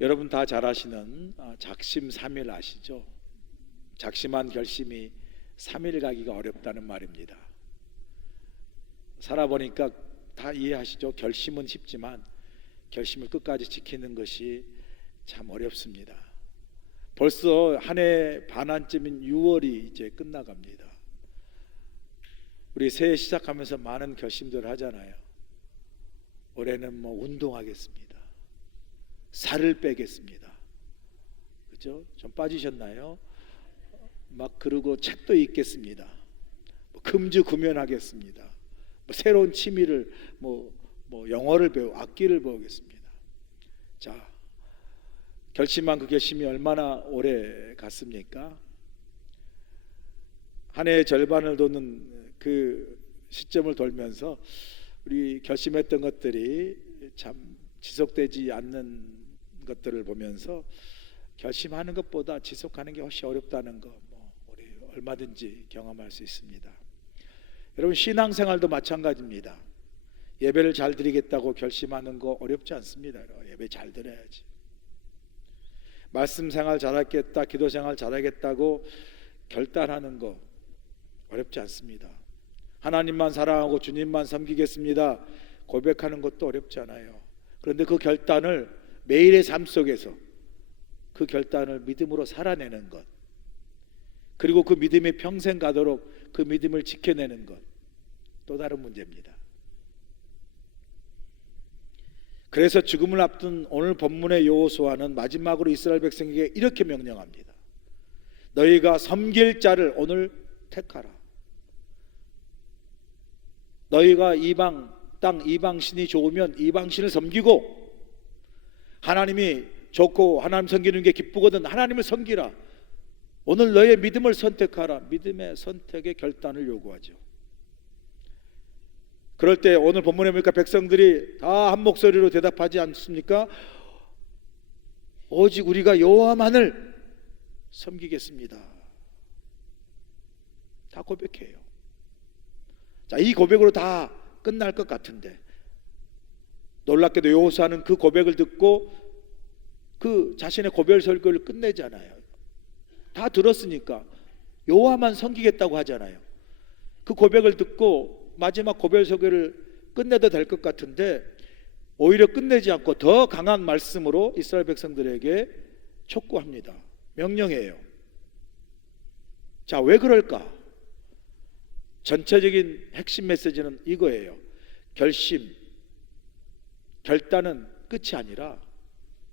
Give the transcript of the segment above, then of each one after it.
여러분 다 잘 아시는 작심 삼일 아시죠? 작심한 결심이 3일 가기가 어렵다는 말입니다. 살아보니까 다 이해하시죠? 결심은 쉽지만 결심을 끝까지 지키는 것이 참 어렵습니다. 벌써 한 해 반환쯤인 6월이 이제 끝나갑니다. 우리 새해 시작하면서 많은 결심들을 하잖아요. 올해는 뭐 운동하겠습니다. 살을 빼겠습니다. 그죠? 좀 빠지셨나요? 막 그러고 책도 읽겠습니다. 금주 구면하겠습니다. 새로운 취미를 영어를 악기를 배우겠습니다. 자, 결심한 그 결심이 얼마나 오래 갔습니까? 한 해의 절반을 도는 그 시점을 돌면서 우리 결심했던 것들이 참 지속되지 않는 것들을 보면서 결심하는 것보다 지속하는 게 훨씬 어렵다는 거 우리 얼마든지 경험할 수 있습니다. 여러분, 신앙생활도 마찬가지입니다. 예배를 잘 드리겠다고 결심하는 거 어렵지 않습니다. 예배 잘 드려야지. 말씀 생활 잘하겠다, 기도 생활 잘하겠다고 결단하는 거 어렵지 않습니다. 하나님만 사랑하고 주님만 섬기겠습니다 고백하는 것도 어렵지 않아요. 그런데 그 결단을 매일의 삶 속에서 그 결단을 믿음으로 살아내는 것, 그리고 그 믿음이 평생 가도록 그 믿음을 지켜내는 것, 또 다른 문제입니다. 그래서 죽음을 앞둔 오늘 본문의 여호수아는 마지막으로 이스라엘 백성에게 이렇게 명령합니다. 너희가 섬길 자를 오늘 택하라. 너희가 이방 땅 이방신이 좋으면 이방신을 섬기고, 하나님이 좋고 하나님 섬기는 게 기쁘거든 하나님을 섬기라. 오늘 너의 믿음을 선택하라. 믿음의 선택의 결단을 요구하죠. 그럴 때 오늘 본문에 보니까 백성들이 다 한 목소리로 대답하지 않습니까? 오직 우리가 여호와만을 섬기겠습니다. 다 고백해요. 자, 이 고백으로 다 끝날 것 같은데 놀랍게도 여호수아는 그 고백을 듣고 그 자신의 고별 설교를 끝내잖아요. 다 들었으니까 여호와만 섬기겠다고 하잖아요. 그 고백을 듣고 마지막 고별 설교를 끝내도 될 것 같은데 오히려 끝내지 않고 더 강한 말씀으로 이스라엘 백성들에게 촉구합니다. 명령해요. 자, 왜 그럴까? 전체적인 핵심 메시지는 이거예요. 결심, 결단은 끝이 아니라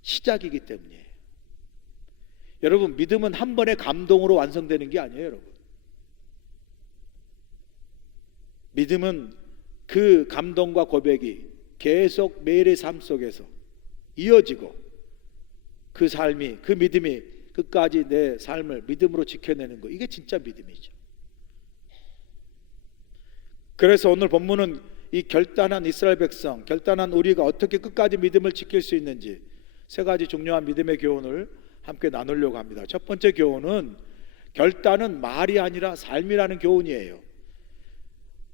시작이기 때문이에요. 여러분, 믿음은 한 번의 감동으로 완성되는 게 아니에요, 여러분. 믿음은 그 감동과 고백이 계속 매일의 삶 속에서 이어지고 그 삶이, 그 믿음이 끝까지 내 삶을 믿음으로 지켜내는 거, 이게 진짜 믿음이죠. 그래서 오늘 본문은 이 결단한 이스라엘 백성, 결단한 우리가 어떻게 끝까지 믿음을 지킬 수 있는지 세 가지 중요한 믿음의 교훈을 함께 나누려고 합니다. 첫 번째 교훈은 결단은 말이 아니라 삶이라는 교훈이에요.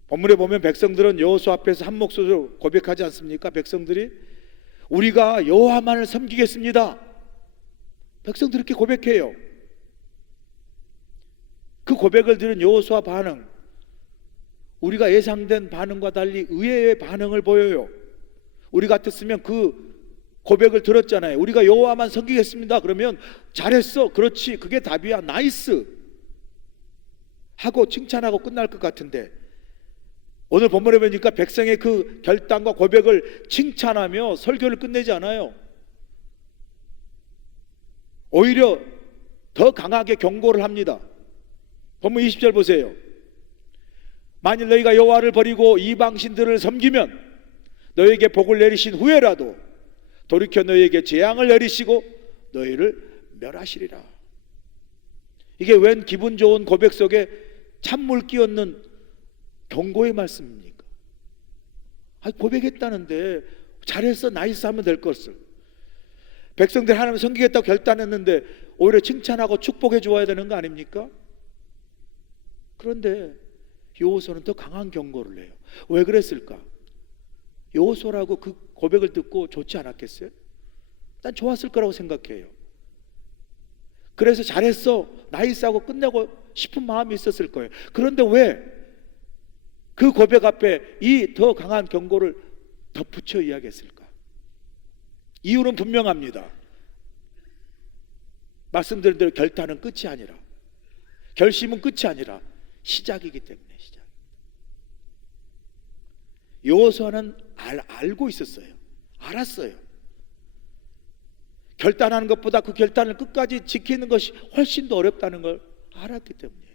본문에 보면 백성들은 여호수아 앞에서 한 목소리로 고백하지 않습니까? 백성들이 우리가 여호와만을 섬기겠습니다. 백성들이 이렇게 고백해요. 그 고백을 들은 여호수아 반응, 우리가 예상된 반응과 달리 의외의 반응을 보여요. 우리 같았으면 그 고백을 들었잖아요. 우리가 여호와만 섬기겠습니다. 그러면 잘했어, 그렇지, 그게 답이야, 나이스 하고 칭찬하고 끝날 것 같은데 오늘 본문에 보니까 백성의 그 결단과 고백을 칭찬하며 설교를 끝내지 않아요. 오히려 더 강하게 경고를 합니다. 본문 20절 보세요. 만일 너희가 여호와를 버리고 이방신들을 섬기면 너희에게 복을 내리신 후에라도 돌이켜 너희에게 재앙을 내리시고 너희를 멸하시리라. 이게 웬 기분 좋은 고백 속에 찬물 끼얹는 경고의 말씀입니까? 고백했다는데 잘했어, 나이스 하면 될 것을 백성들 하나님을 섬기겠다고 결단했는데 오히려 칭찬하고 축복해 주어야 되는 거 아닙니까? 그런데 여호수아는 더 강한 경고를 해요. 왜 그랬을까? 여호수아라고 그 고백을 듣고 좋지 않았겠어요? 난 좋았을 거라고 생각해요. 그래서 잘했어, 나이 싸고 끝내고 싶은 마음이 있었을 거예요. 그런데 왜 그 고백 앞에 이 더 강한 경고를 덧붙여 이야기했을까? 이유는 분명합니다. 말씀드린 대로 결단은 끝이 아니라, 결심은 끝이 아니라 시작이기 때문에. 시작. 여호수아는 알고 있었어요. 알았어요. 결단하는 것보다 그 결단을 끝까지 지키는 것이 훨씬 더 어렵다는 걸 알았기 때문이에요.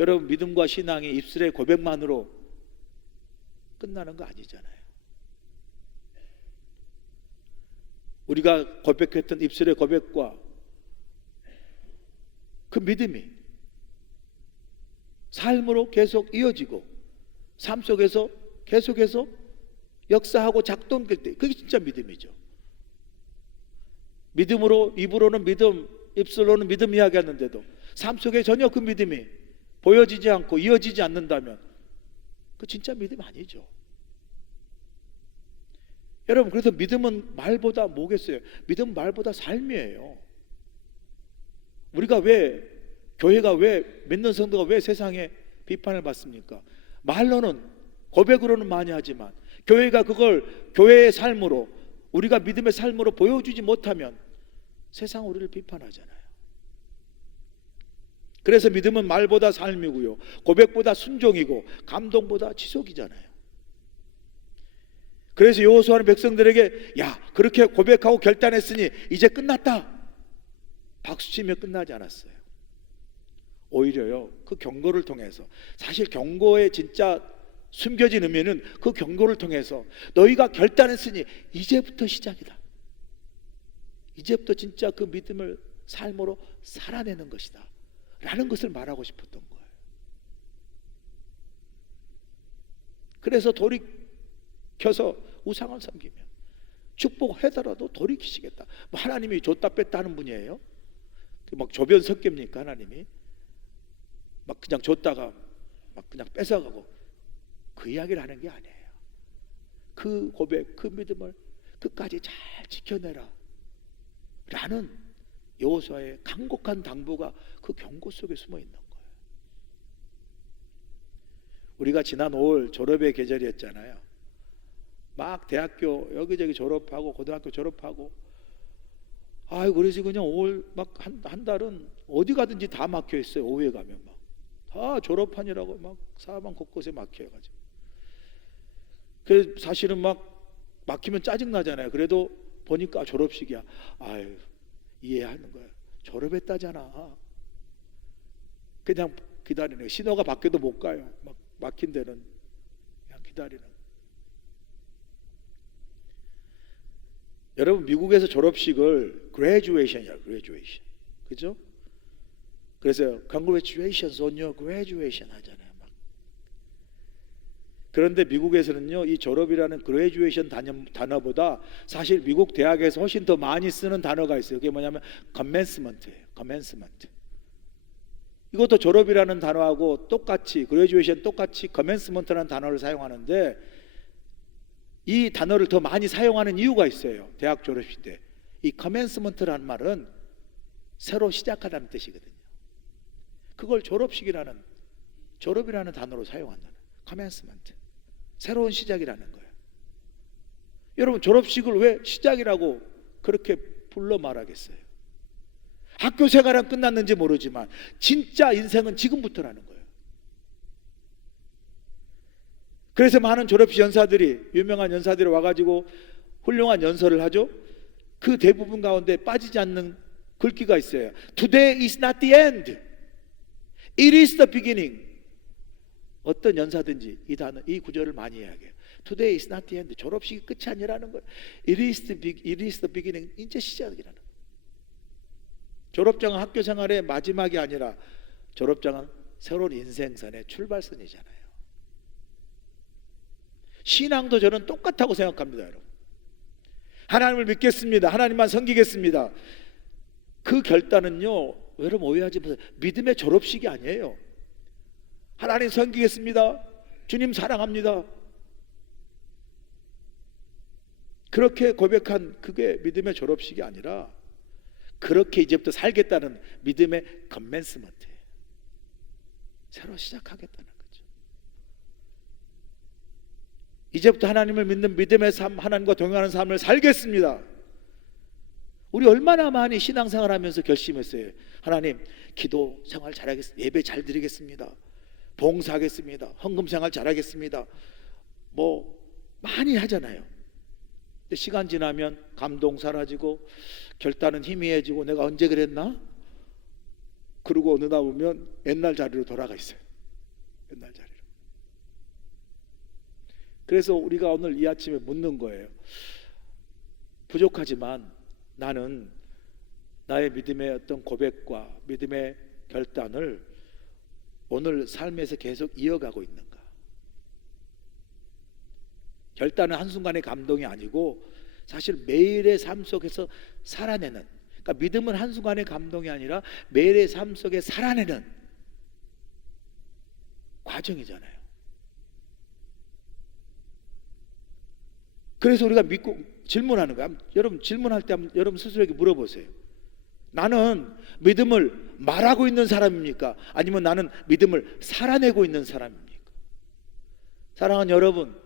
여러분, 믿음과 신앙이 입술의 고백만으로 끝나는 거 아니잖아요. 우리가 고백했던 입술의 고백과 그 믿음이 삶으로 계속 이어지고 삶 속에서 계속해서 역사하고 작동될 때, 그게 진짜 믿음이죠. 믿음으로, 입으로는 믿음, 입술로는 믿음 이야기하는데도 삶 속에 전혀 그 믿음이 보여지지 않고 이어지지 않는다면 그 진짜 믿음 아니죠. 여러분, 그래서 믿음은 말보다 뭐겠어요? 믿음은 말보다 삶이에요. 우리가 왜, 교회가 왜, 믿는 성도가 왜 세상에 비판을 받습니까? 말로는, 고백으로는 많이 하지만 교회가 그걸 교회의 삶으로, 우리가 믿음의 삶으로 보여주지 못하면 세상은 우리를 비판하잖아요. 그래서 믿음은 말보다 삶이고요, 고백보다 순종이고 감동보다 지속이잖아요. 그래서 여호수아는 백성들에게, 야, 그렇게 고백하고 결단했으니 이제 끝났다, 박수치며 끝나지 않았어요. 오히려요, 그 경고를 통해서, 사실 경고의 진짜 숨겨진 의미는 그 경고를 통해서 너희가 결단했으니 이제부터 시작이다, 이제부터 진짜 그 믿음을 삶으로 살아내는 것이다 라는 것을 말하고 싶었던 거예요. 그래서 돌이켜서 우상을 섬기면 축복하더라도 돌이키시겠다. 뭐 하나님이 줬다 뺐다 하는 분이에요? 막 조변 섞입니까? 하나님이 막 그냥 줬다가 막 그냥 뺏어가고, 그 이야기를 하는 게 아니에요. 그 고백, 그 믿음을 끝까지 잘 지켜내라 라는 여호수아의 간곡한 당부가 그 경고 속에 숨어 있는 거예요. 우리가 지난 5월 졸업의 계절이었잖아요. 막 대학교 여기저기 졸업하고 고등학교 졸업하고, 아이고, 그래서 그냥 5월 막 한 달은 어디 가든지 다 막혀 있어요. 오후에 가면 막 다 졸업하느라고 막 사방 곳곳에 막혀가지고. 그래서 사실은 막 막히면 짜증 나잖아요. 그래도 보니까 졸업식이야. 아유, 이해하는 거야. 졸업했다잖아. 그냥 기다리는 거예요. 신호가 바뀌어도 못 가요. 막 막힌 데는 그냥 기다리는 거예요. 여러분, 미국에서 졸업식을 graduation이야, graduation. 그죠? 그래서 congratulations on your graduation 하잖아요. 막. 그런데 미국에서는요, 이 졸업이라는 graduation 단어보다 사실 미국 대학에서 훨씬 더 많이 쓰는 단어가 있어요. 그게 뭐냐면 commencement예요. commencement. 이것도 졸업이라는 단어하고 똑같이, graduation 똑같이 commencement라는 단어를 사용하는데, 이 단어를 더 많이 사용하는 이유가 있어요. 대학 졸업식 때 이 commencement라는 말은 새로 시작하다는 뜻이거든요. 그걸 졸업식이라는, 졸업이라는 단어로 사용한다는, commencement, 새로운 시작이라는 거예요. 여러분, 졸업식을 왜 시작이라고 그렇게 불러 말하겠어요? 학교 생활은 끝났는지 모르지만 진짜 인생은 지금부터라는 거예요. 그래서 많은 졸업식 연사들이, 유명한 연사들이 와가지고 훌륭한 연설을 하죠. 그 대부분 가운데 빠지지 않는 글귀가 있어요. Today is not the end. It is the beginning. 어떤 연사든지 이 단어, 이 구절을 많이 이야기해요. Today is not the end. 졸업식이 끝이 아니라는 거예요. It is the beginning. 이제 시작이라는 거예요. 졸업장은 학교 생활의 마지막이 아니라 졸업장은 새로운 인생선의 출발선이잖아요. 신앙도 저는 똑같다고 생각합니다, 여러분. 하나님을 믿겠습니다, 하나님만 섬기겠습니다. 그 결단은요, 여러분 오해하지 마세요. 믿음의 졸업식이 아니에요. 하나님 섬기겠습니다, 주님 사랑합니다. 그렇게 고백한 그게 믿음의 졸업식이 아니라 그렇게 이제부터 살겠다는 믿음의 커맨스먼트예요. 새로 시작하겠다는 거죠. 이제부터 하나님을 믿는 믿음의 삶, 하나님과 동행하는 삶을 살겠습니다. 우리 얼마나 많이 신앙생활 하면서 결심했어요. 하나님, 기도 생활 잘하겠습니다. 예배 잘 드리겠습니다. 봉사하겠습니다. 헌금 생활 잘하겠습니다. 뭐 많이 하잖아요. 근데 시간 지나면 감동 사라지고 결단은 희미해지고 내가 언제 그랬나? 그러고 어느 날 보면 옛날 자리로 돌아가 있어요. 옛날 자리로. 그래서 우리가 오늘 이 아침에 묻는 거예요. 부족하지만 나는 나의 믿음의 어떤 고백과 믿음의 결단을 오늘 삶에서 계속 이어가고 있는가? 결단은 한순간의 감동이 아니고 사실 매일의 삶 속에서 살아내는, 그러니까 믿음은 한순간의 감동이 아니라 매일의 삶 속에 살아내는 과정이잖아요. 그래서 우리가 믿고 질문하는 거야. 여러분 질문할 때 한번 여러분 스스로에게 물어보세요. 나는 믿음을 말하고 있는 사람입니까? 아니면 나는 믿음을 살아내고 있는 사람입니까? 사랑하는 여러분,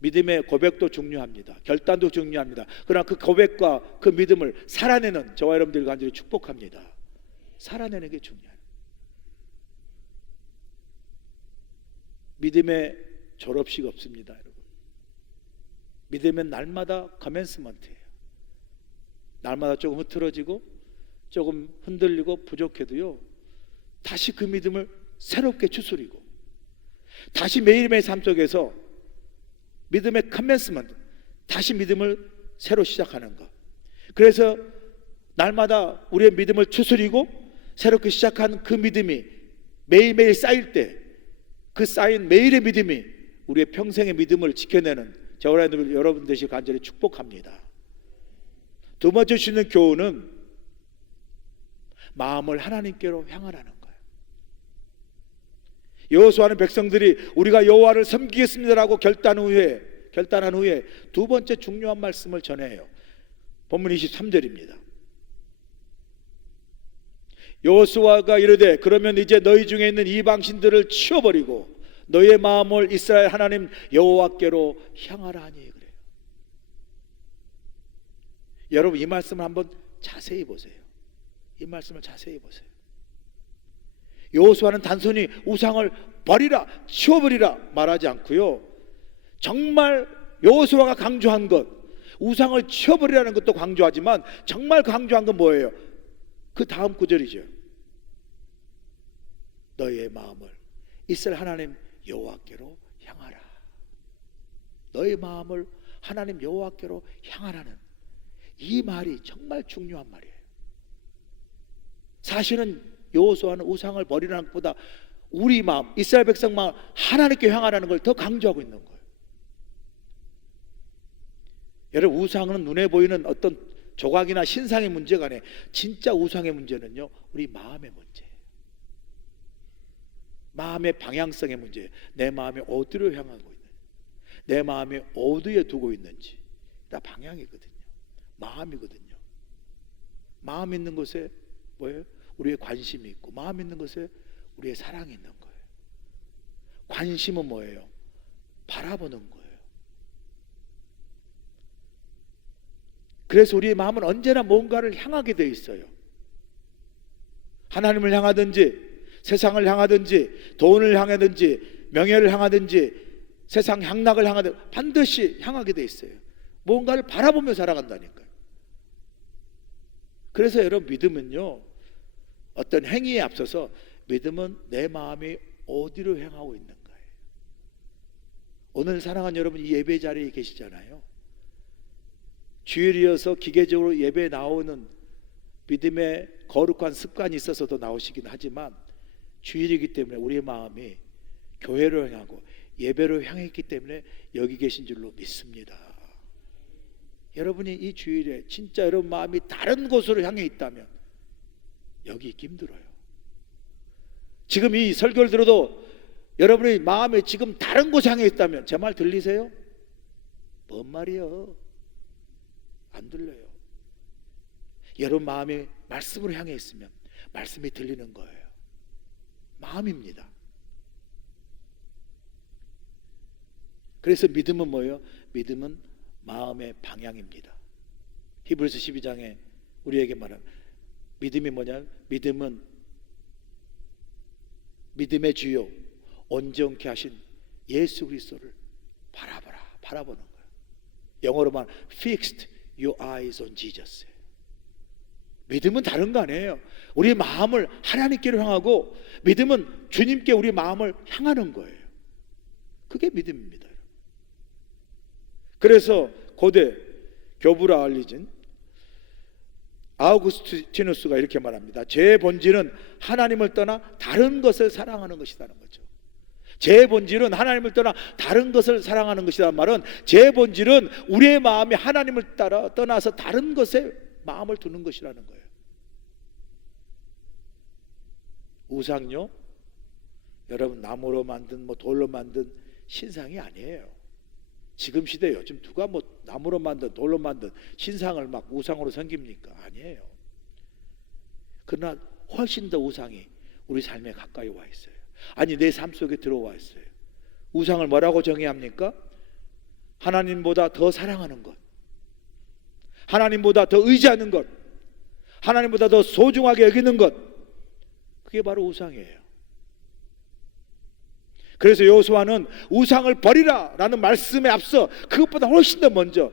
믿음의 고백도 중요합니다. 결단도 중요합니다. 그러나 그 고백과 그 믿음을 살아내는 저와 여러분들 간절히 축복합니다. 살아내는 게 중요해요. 믿음의 졸업식 없습니다, 여러분. 믿음은 날마다 커맨스먼트예요. 날마다 조금 흐트러지고 조금 흔들리고 부족해도요, 다시 그 믿음을 새롭게 추스리고 다시 매일매일 삶 속에서 믿음의 커맨스먼트, 다시 믿음을 새로 시작하는 것. 그래서 날마다 우리의 믿음을 추스리고 새롭게 시작한 그 믿음이 매일매일 쌓일 때 그 쌓인 매일의 믿음이 우리의 평생의 믿음을 지켜내는 저와 여러분 되시길 간절히 축복합니다. 두 번째 주시는 교훈은 마음을 하나님께로 향하라는 거예요. 여호수아는 백성들이 우리가 여호와를 섬기겠습니다라고 결단한 후에 두 번째 중요한 말씀을 전해요. 본문 23절입니다. 여호수아가 이르되 그러면 이제 너희 중에 있는 이방신들을 치워버리고 너희의 마음을 이스라엘 하나님 여호와께로 향하라 하니 그래요. 여러분 이 말씀을 한번 자세히 보세요. 이 말씀을 자세히 보세요. 여호수아는 단순히 우상을 버리라, 치워버리라 말하지 않고요, 정말 여호수아가 강조한 것, 우상을 치워버리라는 것도 강조하지만 정말 강조한 건 뭐예요? 그 다음 구절이죠. 너희의 마음을 이스라엘 하나님 여호와께로 향하라. 너희 마음을 하나님 여호와께로 향하라는 이 말이 정말 중요한 말이에요. 사실은 여호수아는 우상을 버리라는 것보다 우리 마음, 이스라엘 백성 마음 하나님께 향하라는 걸 더 강조하고 있는 거예요. 여러분 우상은 눈에 보이는 어떤 조각이나 신상의 문제가 아니에요. 진짜 우상의 문제는요, 우리 마음의 문제예요. 마음의 방향성의 문제예요. 내 마음이 어디로 향하고 있는지, 내 마음이 어디에 두고 있는지 다 방향이거든요. 마음이거든요. 마음 있는 곳에 뭐예요? 우리의 관심이 있고, 마음 있는 곳에 우리의 사랑이 있는 거예요. 관심은 뭐예요? 바라보는 거예요. 그래서 우리의 마음은 언제나 뭔가를 향하게 돼 있어요. 하나님을 향하든지 세상을 향하든지 돈을 향하든지 명예를 향하든지 세상 향락을 향하든지 반드시 향하게 돼 있어요. 뭔가를 바라보며 살아간다니까요. 그래서 여러분 믿음은요, 어떤 행위에 앞서서 믿음은 내 마음이 어디로 향하고 있는 거예요. 오늘 사랑하는 여러분, 이 예배 자리에 계시잖아요. 주일이어서 기계적으로 예배에 나오는 믿음의 거룩한 습관이 있어서도 나오시긴 하지만 주일이기 때문에 우리의 마음이 교회로 향하고 예배로 향했기 때문에 여기 계신 줄로 믿습니다. 여러분이 이 주일에 진짜 여러분 마음이 다른 곳으로 향해 있다면 여기 있기 힘들어요. 지금 이 설교를 들어도 여러분의 마음이 지금 다른 곳에 향해 있다면 제 말 들리세요? 뭔 말이요? 안 들려요. 여러분 마음이 말씀으로 향해 있으면 말씀이 들리는 거예요. 마음입니다. 그래서 믿음은 뭐예요? 믿음은 마음의 방향입니다. 히브리서 12장에 우리에게 말하는 믿음이 뭐냐? 믿음은 믿음의 주요 온전케 하신 예수 그리스도를 바라보는 거예요. 영어로 말하면 fixed your eyes on Jesus. 믿음은 다른 거 아니에요. 우리 마음을 하나님께로 향하고, 믿음은 주님께 우리 마음을 향하는 거예요. 그게 믿음입니다. 그래서 고대 교부라 알려진 아우구스티누스가 이렇게 말합니다. 죄의 본질은 하나님을 떠나 다른 것을 사랑하는 것이라는 거죠. 죄의 본질은 하나님을 떠나 다른 것을 사랑하는 것이라는 말은, 죄의 본질은 우리의 마음이 하나님을 떠나서 다른 것에 마음을 두는 것이라는 거예요. 우상요? 여러분 나무로 만든 돌로 만든 신상이 아니에요. 지금 시대에 요즘 누가 나무로 만든 돌로 만든 신상을 막 우상으로 섬깁니까? 아니에요. 그러나 훨씬 더 우상이 우리 삶에 가까이 와 있어요. 아니 내 삶 속에 들어와 있어요. 우상을 뭐라고 정의합니까? 하나님보다 더 사랑하는 것, 하나님보다 더 의지하는 것, 하나님보다 더 소중하게 여기는 것, 그게 바로 우상이에요. 그래서 여호수아는 우상을 버리라 라는 말씀에 앞서 그것보다 훨씬 더 먼저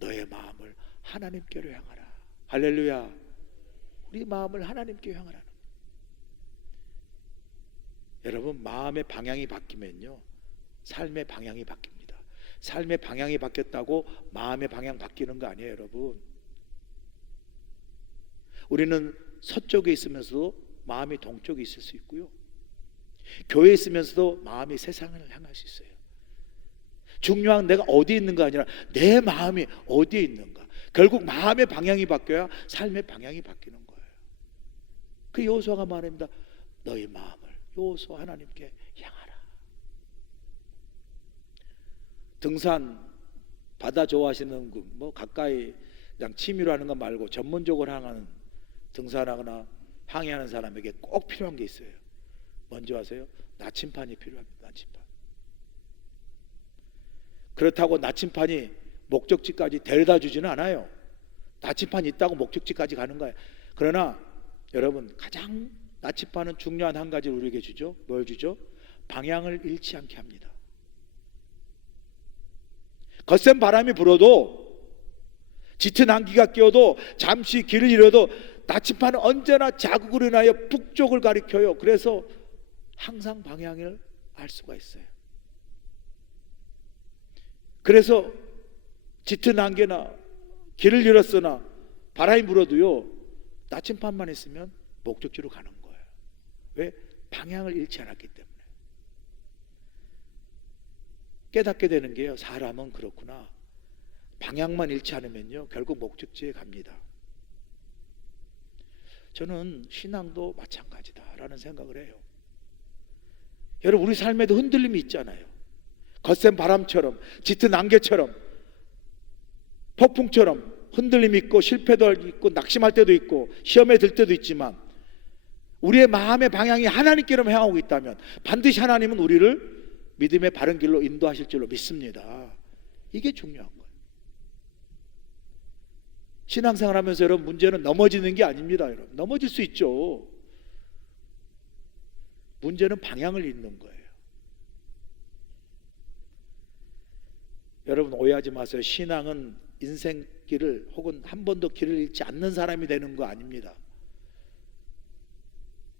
너의 마음을 하나님께로 향하라. 할렐루야. 우리 마음을 하나님께 향하라. 여러분 마음의 방향이 바뀌면요 삶의 방향이 바뀝니다. 삶의 방향이 바뀌었다고 마음의 방향 바뀌는 거 아니에요. 여러분 우리는 서쪽에 있으면서도 마음이 동쪽에 있을 수 있고요, 교회에 있으면서도 마음이 세상을 향할 수 있어요. 중요한 내가 어디에 있는가 아니라 내 마음이 어디에 있는가. 결국 마음의 방향이 바뀌어야 삶의 방향이 바뀌는 거예요. 그 여호수아가 말합니다. 너의 마음을 여호수아 하나님께 향하라. 등산 바다 좋아하시는 가까이 그냥 취미로 하는 거 말고 전문적으로 하는 등산하거나 항해하는 사람에게 꼭 필요한 게 있어요. 뭔지 아세요? 나침판이 필요합니다. 나침판. 그렇다고 나침판이 목적지까지 데려다 주지는 않아요. 나침판이 있다고 목적지까지 가는 거예요. 그러나 여러분 가장 나침판은 중요한 한 가지를 우리에게 주죠. 뭘 주죠? 방향을 잃지 않게 합니다. 거센 바람이 불어도, 짙은 안개가 끼어도, 잠시 길을 잃어도 나침판은 언제나 자국으로 인하여 북쪽을 가리켜요. 그래서 항상 방향을 알 수가 있어요. 그래서 짙은 안개나 길을 잃었으나 바람이 불어도요 나침판만 있으면 목적지로 가는 거예요. 왜? 방향을 잃지 않았기 때문에. 깨닫게 되는 게요, 사람은 그렇구나. 방향만 잃지 않으면요 결국 목적지에 갑니다. 저는 신앙도 마찬가지다라는 생각을 해요. 여러분 우리 삶에도 흔들림이 있잖아요. 거센 바람처럼, 짙은 안개처럼, 폭풍처럼 흔들림이 있고 실패도 있고 낙심할 때도 있고 시험에 들 때도 있지만, 우리의 마음의 방향이 하나님께로만 향하고 있다면 반드시 하나님은 우리를 믿음의 바른 길로 인도하실 줄로 믿습니다. 이게 중요한 거예요. 신앙생활 하면서 여러분 문제는 넘어지는 게 아닙니다. 여러분 넘어질 수 있죠. 문제는 방향을 잃는 거예요. 여러분 오해하지 마세요. 신앙은 인생길을 혹은 한 번도 길을 잃지 않는 사람이 되는 거 아닙니다.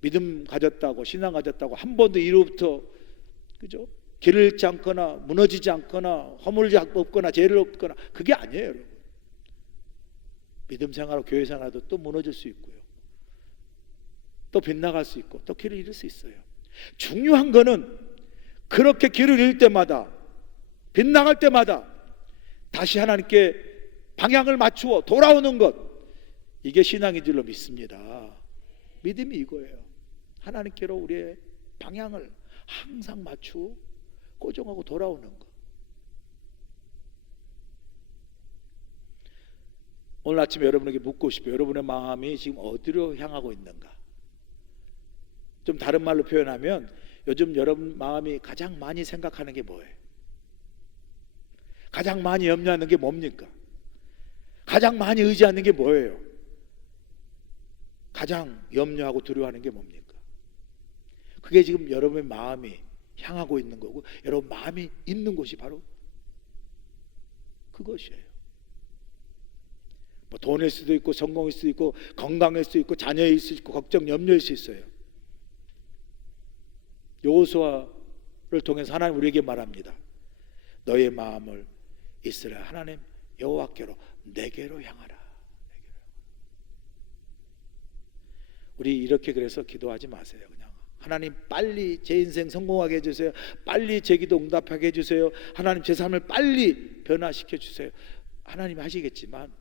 믿음 가졌다고, 신앙 가졌다고 한 번도 이로부터 그죠? 길을 잃지 않거나 무너지지 않거나 허물지 없거나 죄를 없거나 그게 아니에요. 여러분. 믿음 생활하고 교회 생활도 또 무너질 수 있고요, 또 빗나갈 수 있고 또 길을 잃을 수 있어요. 중요한 거는 그렇게 길을 잃을 때마다, 빗나갈 때마다 다시 하나님께 방향을 맞추어 돌아오는 것, 이게 신앙인 줄로 믿습니다. 믿음이 이거예요. 하나님께로 우리의 방향을 항상 맞추고 고정하고 돌아오는 것. 오늘 아침에 여러분에게 묻고 싶어요. 여러분의 마음이 지금 어디로 향하고 있는가? 좀 다른 말로 표현하면 요즘 여러분 마음이 가장 많이 생각하는 게 뭐예요? 가장 많이 염려하는 게 뭡니까? 가장 많이 의지하는 게 뭐예요? 가장 염려하고 두려워하는 게 뭡니까? 그게 지금 여러분의 마음이 향하고 있는 거고, 여러분 마음이 있는 곳이 바로 그것이에요. 뭐 돈일 수도 있고, 성공일 수도 있고, 건강일 수도 있고, 자녀일 수도 있고, 걱정, 염려일 수 있어요. 여호수아를 통해서 하나님 우리에게 말합니다. 너의 마음을 이스라엘 하나님 여호와께로, 내게로 향하라. 우리 이렇게 그래서 기도하지 마세요. 그냥 하나님 빨리 제 인생 성공하게 해주세요. 빨리 제 기도 응답하게 해주세요. 하나님 제 삶을 빨리 변화시켜 주세요. 하나님이 하시겠지만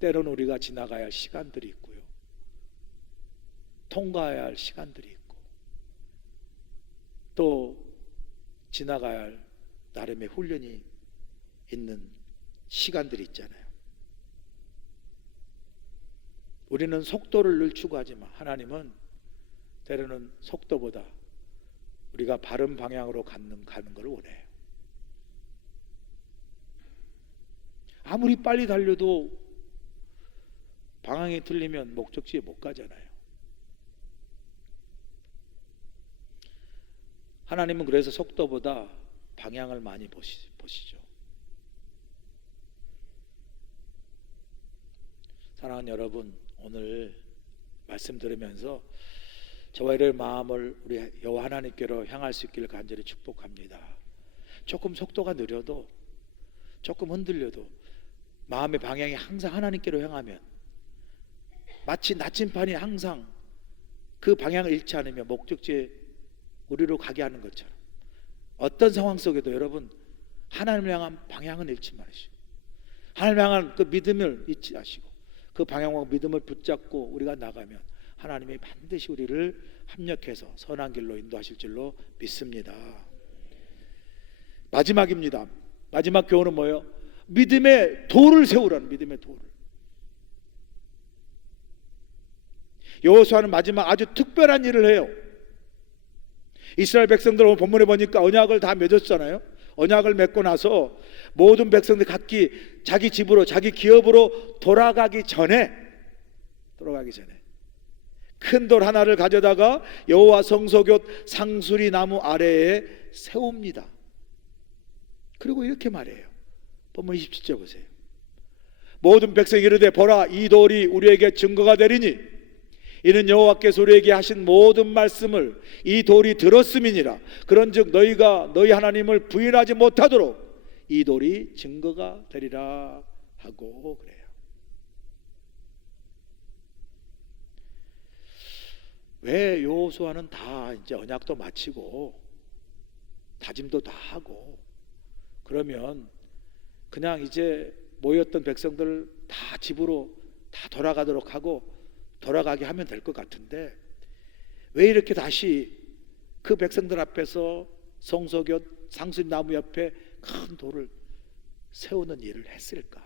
때로는 우리가 지나가야 할 시간들이 있고요, 통과해야 할 시간들이 있고, 또 지나가야 할 나름의 훈련이 있는 시간들이 있잖아요. 우리는 속도를 늘 추구하지만 하나님은 때로는 속도보다 우리가 바른 방향으로 가는 걸 원해요. 아무리 빨리 달려도 방향이 틀리면 목적지에 못 가잖아요. 하나님은 그래서 속도보다 방향을 많이 보시죠. 사랑하는 여러분, 오늘 말씀 들으면서 저와 여러분의 마음을 우리 여호와 하나님께로 향할 수 있기를 간절히 축복합니다. 조금 속도가 느려도, 조금 흔들려도 마음의 방향이 항상 하나님께로 향하면, 마치 나침반이 항상 그 방향을 잃지 않으며 목적지에 우리로 가게 하는 것처럼, 어떤 상황 속에도 여러분 하나님을 향한 방향은 잃지 마시고, 하나님을 향한 그 믿음을 잊지 마시고, 그 방향과 믿음을 붙잡고 우리가 나가면 하나님이 반드시 우리를 합력해서 선한 길로 인도하실 줄로 믿습니다. 마지막입니다. 마지막 교훈은 뭐예요? 믿음의 도를 세우라는, 믿음의 도를. 여호수아는 마지막 아주 특별한 일을 해요. 이스라엘 백성들 오늘 본문에 보니까 언약을 다 맺었잖아요. 언약을 맺고 나서 모든 백성들 각기 자기 집으로, 자기 기업으로 돌아가기 전에 큰 돌 하나를 가져다가 여호와 성소곁 상수리 나무 아래에 세웁니다. 그리고 이렇게 말해요. 본문 27절 보세요. 모든 백성이 이르되 보라, 이 돌이 우리에게 증거가 되리니 이는 여호와께서 우리에게 하신 모든 말씀을 이 돌이 들었음이니라. 그런즉 너희가 너희 하나님을 부인하지 못하도록 이 돌이 증거가 되리라 하고 그래요. 왜 여호수아는 다 이제 언약도 마치고 다짐도 다 하고 그러면 그냥 이제 모였던 백성들 다 집으로 다 돌아가도록 하고 돌아가게 하면 될 것 같은데, 왜 이렇게 다시 그 백성들 앞에서 성소곁 상수나무 옆에 큰 돌을 세우는 일을 했을까?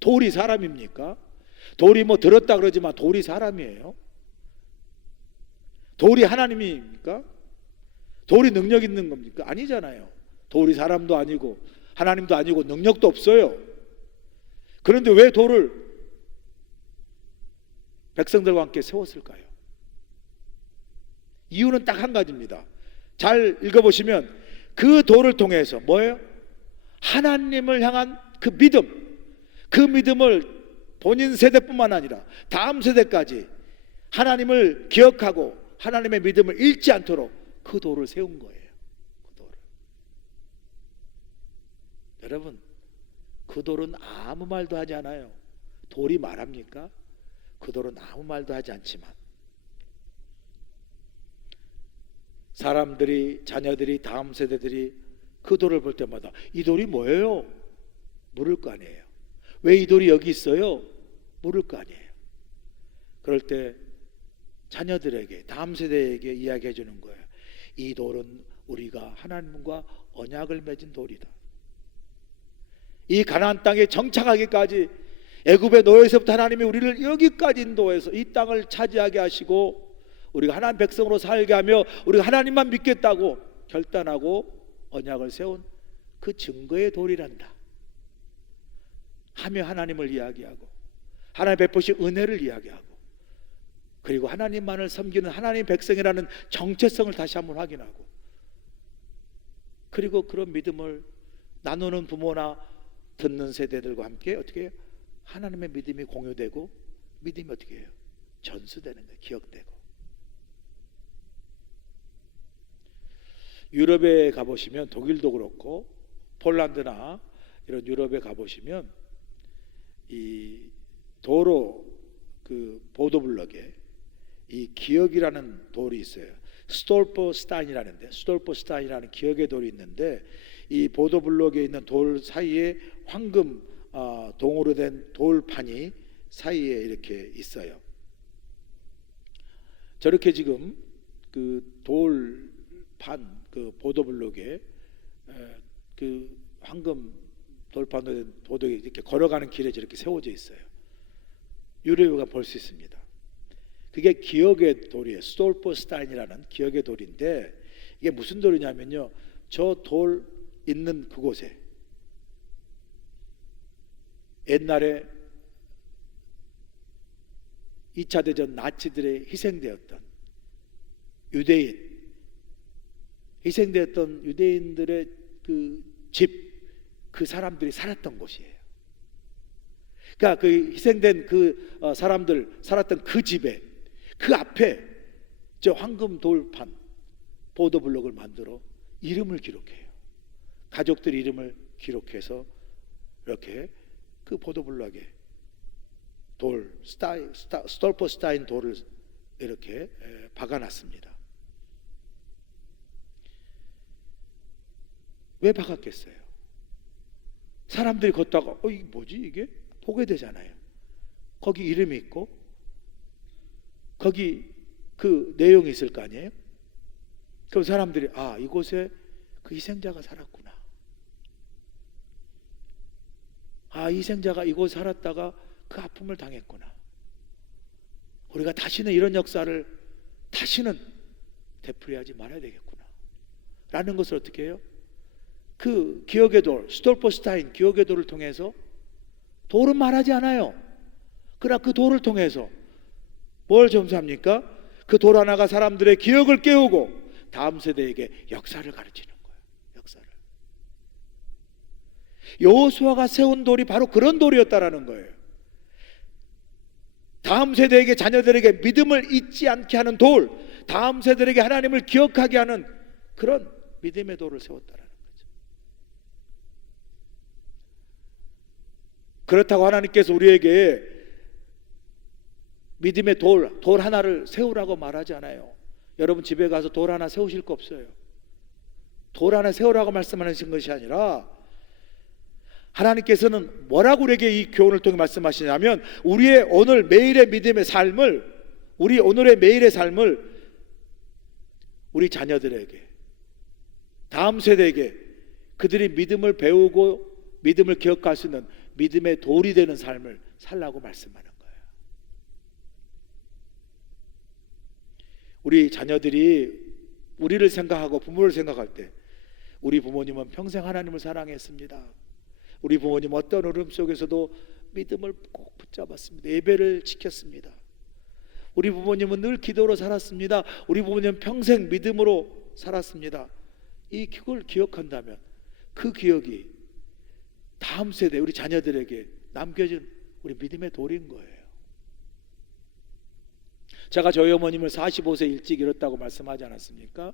돌이 사람입니까? 돌이 뭐 들었다 그러지만 돌이 사람이에요? 돌이 하나님입니까? 돌이 능력 있는 겁니까? 아니잖아요. 돌이 사람도 아니고 하나님도 아니고 능력도 없어요. 그런데 왜 돌을 백성들과 함께 세웠을까요? 이유는 딱 한 가지입니다. 잘 읽어보시면 그 돌을 통해서 뭐예요? 하나님을 향한 그 믿음, 그 믿음을 본인 세대뿐만 아니라 다음 세대까지 하나님을 기억하고 하나님의 믿음을 잃지 않도록 그 돌을 세운 거예요. 그 돌을. 여러분, 그 돌은 아무 말도 하지 않아요. 돌이 말합니까? 그 돌은 아무 말도 하지 않지만 사람들이, 자녀들이, 다음 세대들이 그 돌을 볼 때마다 이 돌이 뭐예요? 물을 거 아니에요. 왜 이 돌이 여기 있어요? 물을 거 아니에요. 그럴 때 자녀들에게, 다음 세대에게 이야기해 주는 거예요. 이 돌은 우리가 하나님과 언약을 맺은 돌이다. 이 가나안 땅에 정착하기까지 애굽의 노예에서부터 하나님이 우리를 여기까지 인도해서 이 땅을 차지하게 하시고 우리가 하나님 백성으로 살게 하며 우리가 하나님만 믿겠다고 결단하고 언약을 세운 그 증거의 돌이란다 하며 하나님을 이야기하고 하나님 베푸신 은혜를 이야기하고 그리고 하나님만을 섬기는 하나님 백성이라는 정체성을 다시 한번 확인하고 그리고 그런 믿음을 나누는 부모나 듣는 세대들과 함께 어떻게 해요? 하나님의 믿음이 공유되고 믿음이 어떻게 해요? 전수되는 거예요. 기억되고. 유럽에 가보시면 독일도 그렇고 폴란드나 이런 유럽에 가보시면 이 도로 그 보도블럭에 이 기억이라는 돌이 있어요. 스톨퍼스타인이라는데 스톨퍼스타인이라는 기억의 돌이 있는데 이 보도블럭에 있는 돌 사이에 황금 동으로 된 돌판이 사이에 이렇게 있어요. 저렇게 지금 그 돌판 그 보도블럭에 그 황금 돌판으로 된 보도에 이렇게 걸어가는 길에 저렇게 세워져 있어요. 유럽에 볼 수 있습니다. 그게 기억의 돌이에요. 스톨퍼스타인이라는 기억의 돌인데 이게 무슨 돌이냐면요. 저 돌 있는 그곳에 옛날에 2차 대전 나치들의 희생되었던 유대인 희생되었던 유대인들의 그 집 그 사람들이 살았던 곳이에요. 그러니까 그 희생된 그 사람들 살았던 그 집에 그 앞에 저 황금 돌판 보도블록을 만들어 이름을 기록해요. 가족들 이름을 기록해서 이렇게 그 보도블록에 돌 스톨퍼스타인 돌을 이렇게 박아놨습니다. 왜 박았겠어요? 사람들이 걷다가 이게 뭐지 이게? 보게 되잖아요. 거기 이름이 있고 거기 그 내용이 있을 거 아니에요? 그럼 사람들이 이곳에 그 희생자가 살았구나. 희생자가 이곳 살았다가 그 아픔을 당했구나. 우리가 다시는 이런 역사를 다시는 되풀이하지 말아야 되겠구나 라는 것을 어떻게 해요? 그 기억의 돌 스톨퍼스타인 기억의 돌을 통해서 돌은 말하지 않아요. 그러나 그 돌을 통해서 뭘 점수합니까? 그 돌 하나가 사람들의 기억을 깨우고 다음 세대에게 역사를 가르치는 거예요. 역사를. 여호수아가 세운 돌이 바로 그런 돌이었다라는 거예요. 다음 세대에게 자녀들에게 믿음을 잊지 않게 하는 돌, 다음 세대에게 하나님을 기억하게 하는 그런 믿음의 돌을 세웠다라는 거죠. 그렇다고 하나님께서 우리에게 믿음의 돌 하나를 세우라고 말하지 않아요. 여러분 집에 가서 돌 하나 세우실 거 없어요. 돌 하나 세우라고 말씀하신 것이 아니라 하나님께서는 뭐라고 우리에게 이 교훈을 통해 말씀하시냐면 우리의 오늘 매일의 믿음의 삶을 우리 오늘의 매일의 삶을 우리 자녀들에게 다음 세대에게 그들이 믿음을 배우고 믿음을 기억할 수 있는 믿음의 돌이 되는 삶을 살라고 말씀하는 거예요. 우리 자녀들이 우리를 생각하고 부모를 생각할 때 우리 부모님은 평생 하나님을 사랑했습니다. 우리 부모님 어떤 어려움 속에서도 믿음을 꼭 붙잡았습니다. 예배를 지켰습니다. 우리 부모님은 늘 기도로 살았습니다. 우리 부모님은 평생 믿음으로 살았습니다. 그걸 기억한다면 그 기억이 다음 세대 우리 자녀들에게 남겨진 우리 믿음의 돌인 거예요. 제가 저희 어머님을 45세 일찍 잃었다고 말씀하지 않았습니까?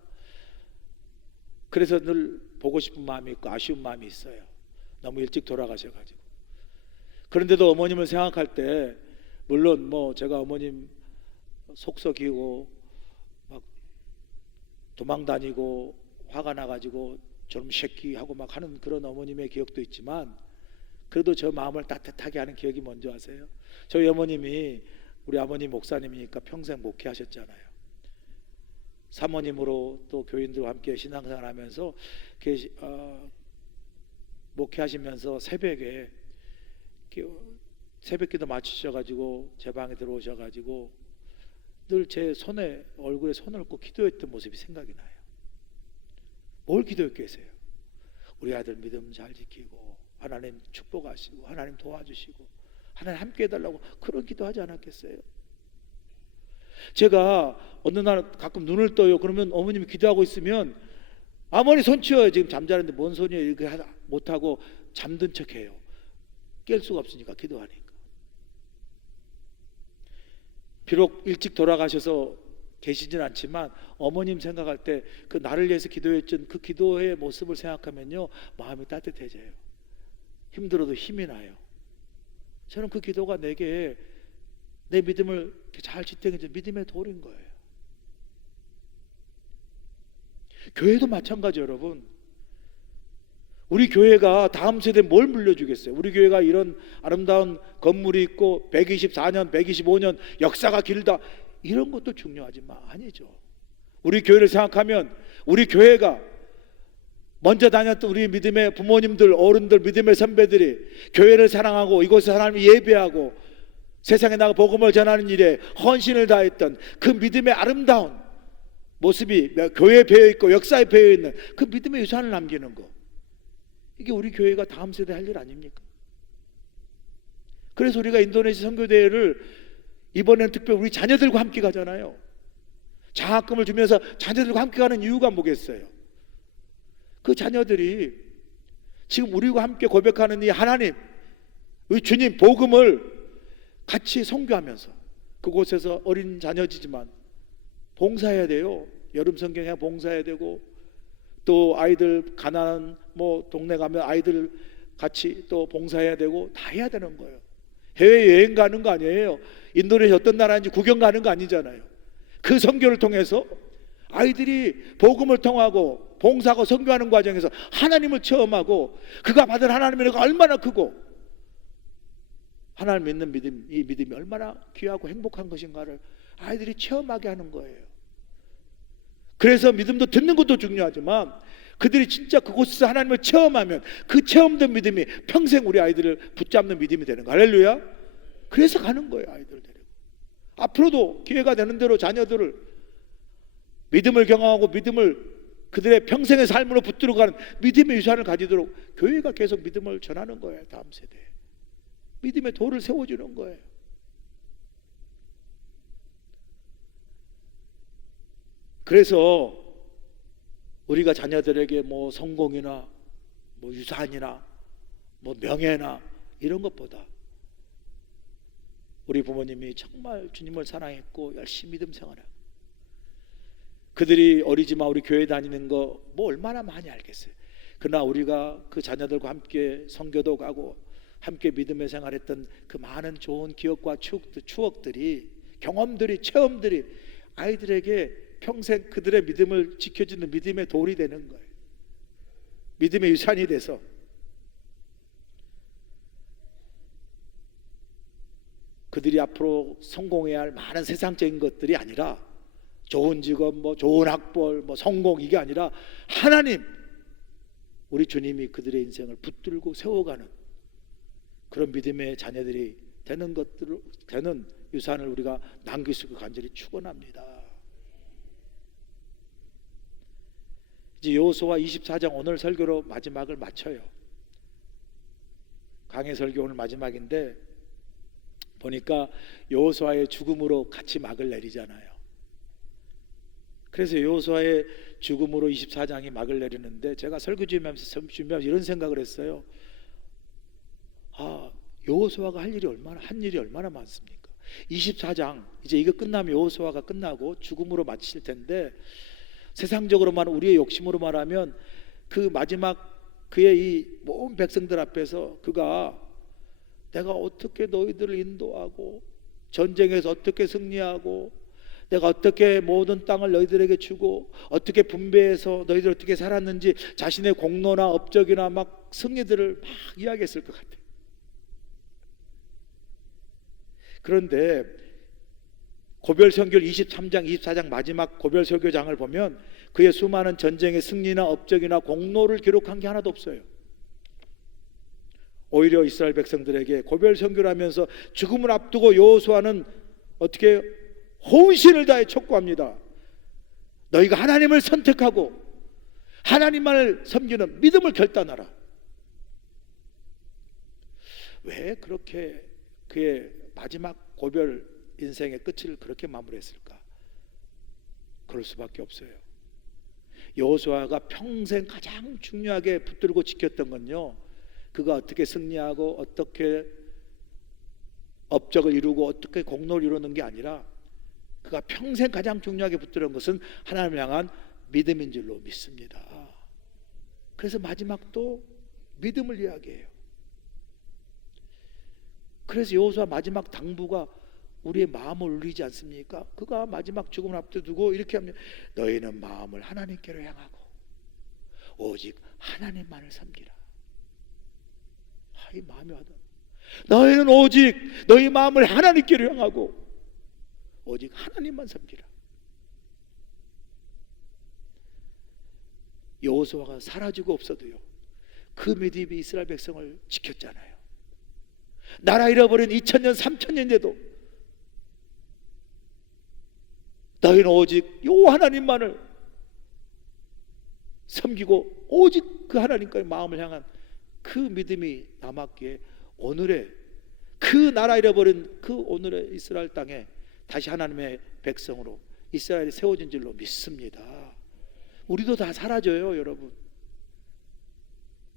그래서 늘 보고 싶은 마음이 있고 아쉬운 마음이 있어요. 너무 일찍 돌아가셔가지고. 그런데도 어머님을 생각할 때 물론 제가 어머님 속썩이고 막 도망다니고 화가 나가지고 저놈 새끼 하고 막 하는 그런 어머님의 기억도 있지만 그래도 저 마음을 따뜻하게 하는 기억이 뭔지 아세요? 저희 어머님이 우리 아버님 목사님이니까 평생 목회하셨잖아요. 사모님으로 또 교인들과 함께 신앙생활하면서 목회하시면서 새벽에 새벽기도 마치셔가지고 제 방에 들어오셔가지고 늘 제 손에 얼굴에 손을 얹고 기도했던 모습이 생각이 나요. 뭘 기도했겠어요? 우리 아들 믿음 잘 지키고 하나님 축복하시고 하나님 도와주시고 하나님 함께 해달라고 그런 기도하지 않았겠어요? 제가 어느 날 가끔 눈을 떠요. 그러면 어머님이 기도하고 있으면 어머니 손 치워요. 지금 잠자는데 뭔 손이에요? 이렇게 못하고 잠든 척해요. 깰 수가 없으니까 기도하니까. 비록 일찍 돌아가셔서 계시진 않지만 어머님 생각할 때 그 나를 위해서 기도했던 그 기도의 모습을 생각하면요 마음이 따뜻해져요. 힘들어도 힘이 나요. 저는 그 기도가 내게 내 믿음을 잘 지탱해준 믿음의 돌인 거예요. 교회도 마찬가지 여러분. 우리 교회가 다음 세대에 뭘 물려주겠어요? 우리 교회가 이런 아름다운 건물이 있고 124년, 125년 역사가 길다 이런 것도 중요하지만 아니죠. 우리 교회를 생각하면 우리 교회가 먼저 다녔던 우리 믿음의 부모님들, 어른들, 믿음의 선배들이 교회를 사랑하고 이곳에 하나님을 예배하고 세상에 나가 복음을 전하는 일에 헌신을 다했던 그 믿음의 아름다운 모습이 교회에 배어있고 역사에 배어있는 그 믿음의 유산을 남기는 거, 이게 우리 교회가 다음 세대에 할 일 아닙니까? 그래서 우리가 인도네시아 선교대회를 이번에는 특별히 우리 자녀들과 함께 가잖아요. 장학금을 주면서 자녀들과 함께 가는 이유가 뭐겠어요? 그 자녀들이 지금 우리와 함께 고백하는 이 하나님, 우리 주님 복음을 같이 선교하면서 그곳에서 어린 자녀지지만 봉사해야 돼요. 여름 성경에 봉사해야 되고 또 아이들 가난한 동네 가면 아이들 같이 또 봉사해야 되고 다 해야 되는 거예요. 해외여행 가는 거 아니에요. 인도네시아 어떤 나라인지 구경 가는 거 아니잖아요. 그 선교를 통해서 아이들이 복음을 통하고 봉사하고 선교하는 과정에서 하나님을 체험하고 그가 받은 하나님의 은혜가 얼마나 크고 하나님 믿는 믿음, 이 믿음이 얼마나 귀하고 행복한 것인가를 아이들이 체험하게 하는 거예요. 그래서 믿음도 듣는 것도 중요하지만 그들이 진짜 그곳에서 하나님을 체험하면 그 체험된 믿음이 평생 우리 아이들을 붙잡는 믿음이 되는 거예요. 할렐루야. 그래서 가는 거예요. 아이들 데리고 앞으로도 기회가 되는 대로 자녀들을 믿음을 경험하고 믿음을 그들의 평생의 삶으로 붙들어 가는 믿음의 유산을 가지도록 교회가 계속 믿음을 전하는 거예요. 다음 세대에 믿음의 돌을 세워주는 거예요. 그래서 우리가 자녀들에게 성공이나 유산이나 명예나 이런 것보다 우리 부모님이 정말 주님을 사랑했고 열심히 믿음 생활하고 그들이 어리지만 우리 교회 다니는 거 얼마나 많이 알겠어요. 그러나 우리가 그 자녀들과 함께 선교도 가고 함께 믿음의 생활했던 그 많은 좋은 기억과 추억들이 경험들이 체험들이 아이들에게 평생 그들의 믿음을 지켜주는 믿음의 돌이 되는 거예요. 믿음의 유산이 돼서 그들이 앞으로 성공해야 할 많은 세상적인 것들이 아니라 좋은 직업, 좋은 학벌, 성공 이게 아니라 하나님, 우리 주님이 그들의 인생을 붙들고 세워가는 그런 믿음의 자녀들이 되는 것들을 되는 유산을 우리가 남길 수 있고 간절히 축원합니다. 이제 여호수아 24장 오늘 설교로 마지막을 마쳐요. 강해 설교 오늘 마지막인데 보니까 여호수아의 죽음으로 같이 막을 내리잖아요. 그래서 여호수아의 죽음으로 24장이 막을 내리는데 제가 설교 준비하면서 이런 생각을 했어요. 여호수아가 한 일이 얼마나 많습니까? 24장 이제 이거 끝나면 여호수아가 끝나고 죽음으로 마칠 텐데 세상적으로 말하면 우리의 욕심으로 말하면 그 마지막 그의 이 모든 백성들 앞에서 그가 내가 어떻게 너희들을 인도하고 전쟁에서 어떻게 승리하고 내가 어떻게 모든 땅을 너희들에게 주고 어떻게 분배해서 너희들 어떻게 살았는지 자신의 공로나 업적이나 막 승리들을 막 이야기했을 것 같아요. 그런데 고별선교 23장 24장 마지막 고별설교장을 보면 그의 수많은 전쟁의 승리나 업적이나 공로를 기록한 게 하나도 없어요. 오히려 이스라엘 백성들에게 고별선교를 하면서 죽음을 앞두고 여호수아는 어떻게 혼신을 다해 촉구합니다. 너희가 하나님을 선택하고 하나님만을 섬기는 믿음을 결단하라. 왜 그렇게 그의 마지막 고별 인생의 끝을 그렇게 마무리했을까? 그럴 수밖에 없어요. 여호수아가 평생 가장 중요하게 붙들고 지켰던 건요, 그가 어떻게 승리하고 어떻게 업적을 이루고 어떻게 공로를 이루는 게 아니라 그가 평생 가장 중요하게 붙들은 것은 하나님을 향한 믿음인 줄로 믿습니다. 그래서 마지막도 믿음을 이야기해요. 그래서 여호수아 마지막 당부가 우리의 마음을 울리지 않습니까? 그가 마지막 죽음을 앞두고 이렇게 합니다. 너희는 마음을 하나님께로 향하고 오직 하나님만을 섬기라. 이 마음이 와닿아. 너희는 오직 너희 마음을 하나님께로 향하고 오직 하나님만 섬기라. 여호수아가 사라지고 없어도요, 그 믿음이 이스라엘 백성을 지켰잖아요. 나라 잃어버린 2000년 3000년인데도 너희는 오직 요 하나님만을 섬기고 오직 그 하나님과의 마음을 향한 그 믿음이 남았기에 오늘의 그 나라 잃어버린 그 오늘의 이스라엘 땅에 다시 하나님의 백성으로 이스라엘이 세워진 줄로 믿습니다. 우리도 다 사라져요, 여러분.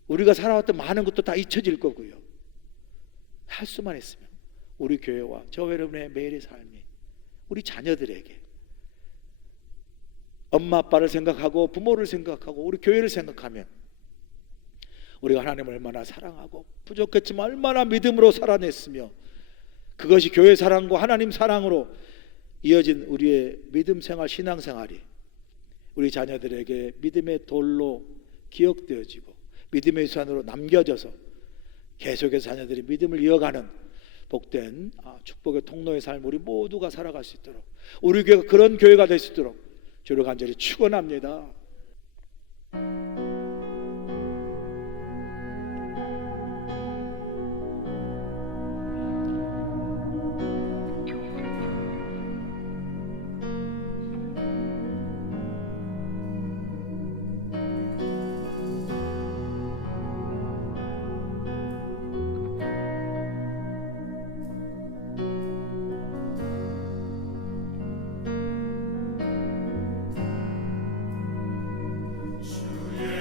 우리가 살아왔던 많은 것도 다 잊혀질 거고요. 할 수만 있으면 우리 교회와 저 여러분의 매일의 삶이 우리 자녀들에게 엄마 아빠를 생각하고 부모를 생각하고 우리 교회를 생각하면 우리가 하나님을 얼마나 사랑하고 부족했지만 얼마나 믿음으로 살아냈으며 그것이 교회 사랑과 하나님 사랑으로 이어진 우리의 믿음 생활, 신앙 생활이 우리 자녀들에게 믿음의 돌로 기억되어지고 믿음의 유산으로 남겨져서 계속해서 자녀들이 믿음을 이어가는 복된 축복의 통로의 삶 우리 모두가 살아갈 수 있도록 우리 교회가 그런 교회가 될 수 있도록 주를 간절히 축원합니다. 주의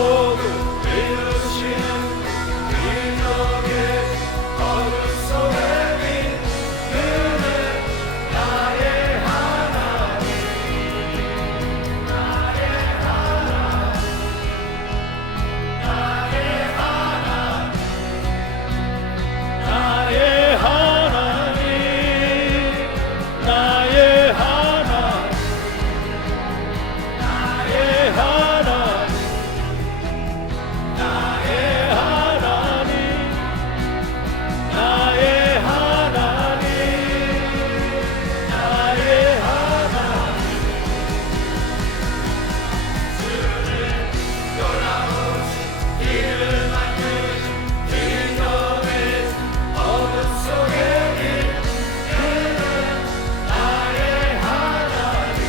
약속을 이루시는 기적의 어둠 속에 그는 나의 하나님, 나의 하나님, 나의 하나님, 나의 하나님, 나의 하나님, 나의 하나님, 나의 하나님, 나의 하나님, 나의 하나님. 주는 돌아오신 길을 만드신 기적의 어둠 속에 그는 나의 하나님,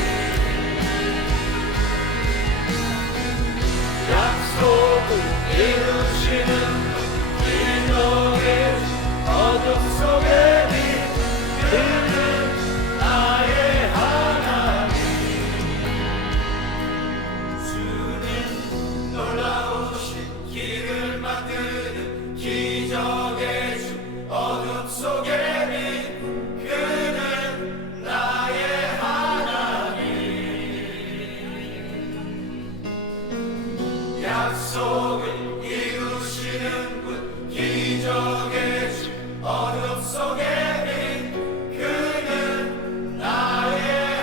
약속을 이루시는 기적의 어둠 속에 그는 나의 하나님. 주는 놀라우신 길을 만드는 기적의 주 어둠 속에 그는 나의 하나님, 약속을 이루시는 분 기적의 주 어둠 속에 그는 나의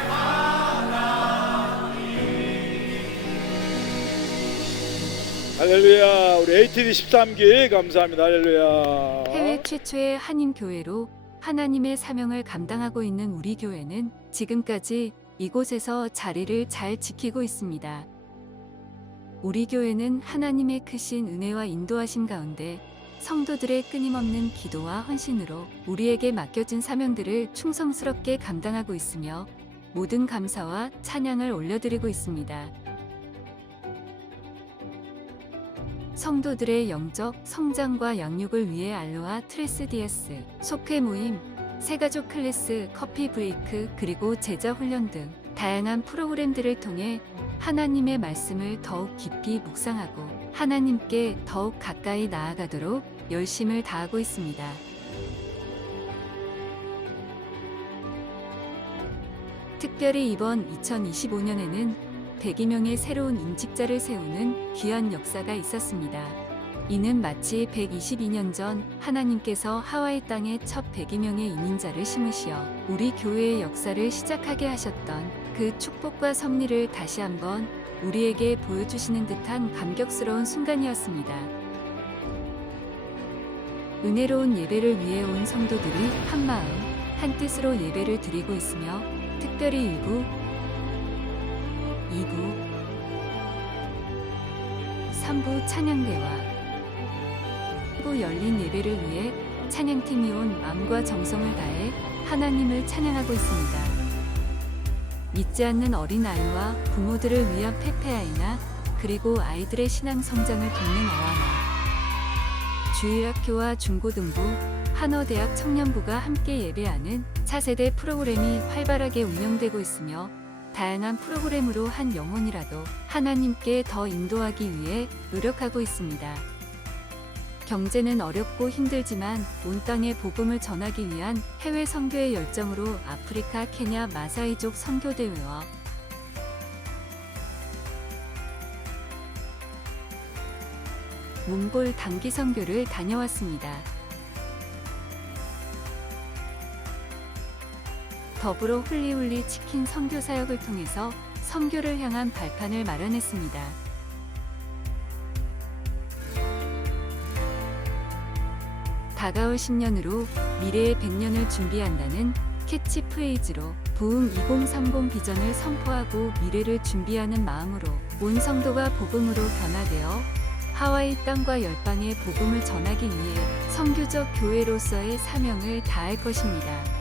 하나님. 할렐루야. 우리 ATD 13기 감사합니다. 할렐루야. 해외 최초의 한인 교회로 하나님의 사명을 감당하고 있는 우리 교회는 지금까지 이곳에서 자리를 잘 지키고 있습니다. 우리 교회는 하나님의 크신 은혜와 인도하심 가운데 성도들의 끊임없는 기도와 헌신으로 우리에게 맡겨진 사명들을 충성스럽게 감당하고 있으며 모든 감사와 찬양을 올려드리고 있습니다. 성도들의 영적 성장과 양육을 위해 알로하 트레스디에스, 속회 모임, 새가족 클래스, 커피 브레이크, 그리고 제자 훈련 등 다양한 프로그램들을 통해 하나님의 말씀을 더욱 깊이 묵상하고 하나님께 더욱 가까이 나아가도록 열심을 다하고 있습니다. 특별히 이번 2025년에는 100여 명의 새로운 임직자를 세우는 귀한 역사가 있었습니다. 이는 마치 122년 전 하나님께서 하와이 땅에 첫 100여 명의 이민자를 심으시어 우리 교회의 역사를 시작하게 하셨던 그 축복과 섭리를 다시 한번 우리에게 보여주시는 듯한 감격스러운 순간이었습니다. 은혜로운 예배를 위해 온 성도들이 한마음 한뜻으로 예배를 드리고 있으며 특별히 1부, 2부, 3부 찬양대와 4부 열린 예배를 위해 찬양팀이 온 마음과 정성을 다해 하나님을 찬양하고 있습니다. 믿지 않는 어린아이와 부모들을 위한 페페아이나 그리고 아이들의 신앙 성장을 돕는 어와나 주일학교와 중고등부, 한어대학 청년부가 함께 예배하는 차세대 프로그램이 활발하게 운영되고 있으며 다양한 프로그램으로 한 영혼이라도 하나님께 더 인도하기 위해 노력하고 있습니다. 경제는 어렵고 힘들지만 온 땅에 복음을 전하기 위한 해외 선교의 열정으로 아프리카, 케냐, 마사이족 선교대회와 몽골 단기 선교를 다녀왔습니다. 더불어 훌리훌리 치킨 선교 사역을 통해서 선교를 향한 발판을 마련했습니다. 다가올 10년으로 미래의 100년을 준비한다는 캐치프레이즈로 부흥 2030 비전을 선포하고 미래를 준비하는 마음으로 온 성도가 복음으로 변화되어 하와이 땅과 열방에 복음을 전하기 위해 선교적 교회로서의 사명을 다할 것입니다.